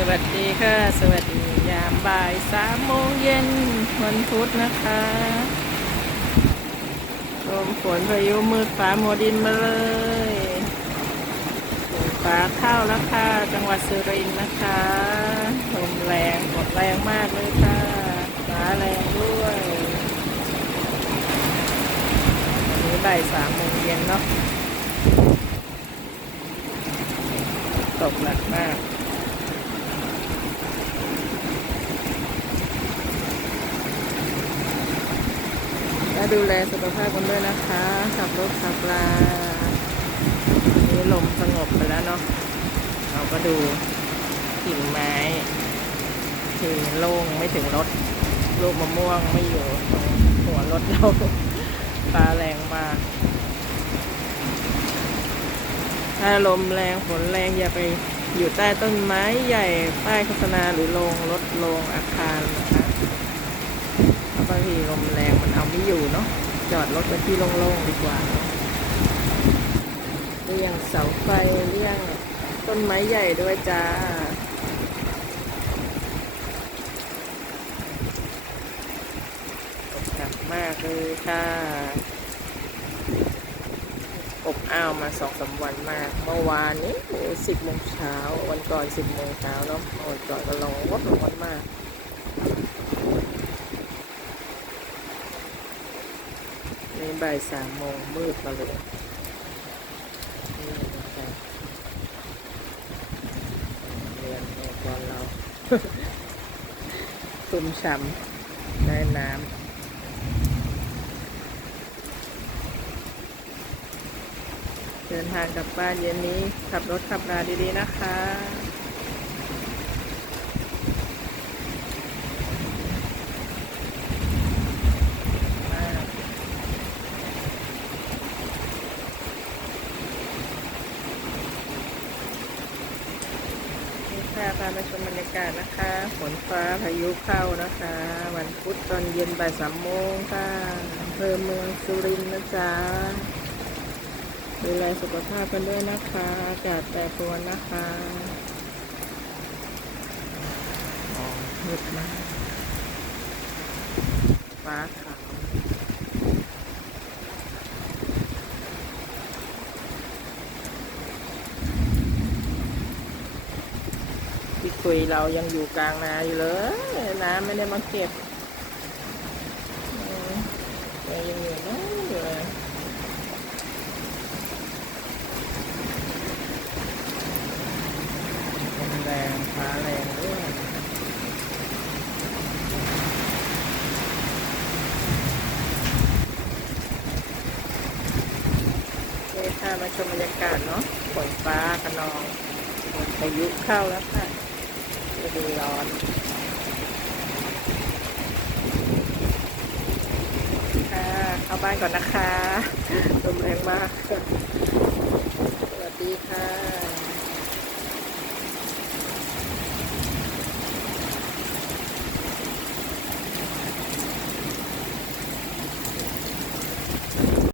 สวัสดีค่ะ สวัสดียามบ่ายสามโมงเย็นวันพุธนะคะลมฝนพายุมืดฟ้าโมดินมาเลยฝนฟ้าเข้าแล้วค่ะ จังหวัดสุรินทร์นะคะลมแรงฝนแรงมากเลยค่ะฟ้าแรงด้วยวันนี้บ่ายสามโมงเย็นเนาะตกหนักมาก และ ดูแลสุขภาพกันด้วยนะคะขับรถขับลานี่ลมสงบไปแล้วเนาะเราก็ดูกิ่งไม้ที่โล่งไม่ถึงรถลูกมะม่วงไม่อยู่ตรงหัวรถเราฟ้าแรงมากถ้าลมแรงฝนแรงอย่าไปอยู่ใต้ต้นไม้ใหญ่ป้ายโฆษณาหรือโรงรถโรงอาคารนะคะ บางทีลมแรงมันเอาไม่อยู่เนาะจอดรถไว้ที่โล่งๆดีกว่าเนอะเรื่องเสาไฟเรื่องต้นไม้ใหญ่ด้วยจ้าหนักมากเลยค่ะ อบอ้าวมาสองสามวันมาก เมื่อวานนี้สิบโมงเช้า วันก่อนสิบโมงเช้าเนาะวันก่อนก็ร้อนร้อนมาก นี่บ่ายสามโมงมืดมาเลยนี่นเรียนในตอนเราตุ่มฉ่ำได้น้ำเดินทางกลับบ้านเย็นนี้ ขับรถขับราดีๆนะคะ มาก นี่ค่ะ พามาชมบรรยากาศนะคะฝนฟ้าพายุเข้านะคะ วันพุธตอนเย็นบ่ายสามโมงค่ะอำเภอเมืองสุรินทร์นะจ๊ะดูแลสุขภาพกันด้วยนะคะอากาศแปรปรวนนะคะอ๋อมืดมากฟ้าขาว ที่ คุยเรายังอยู่กลางนาอยู่เลยน้ำไม่ได้มาเก็บยังอยู่นู่นอยู่เลยมแรงฟ้าแรงด้วยค่ะมาชมบรรยากาศเนาะฝนฟ้าขนองพายุเข้าแล้วค่ะะดูร้อนค่ะเข้าบ้านก่อนนะคะลมแรงมาก สวัสดีค่ะ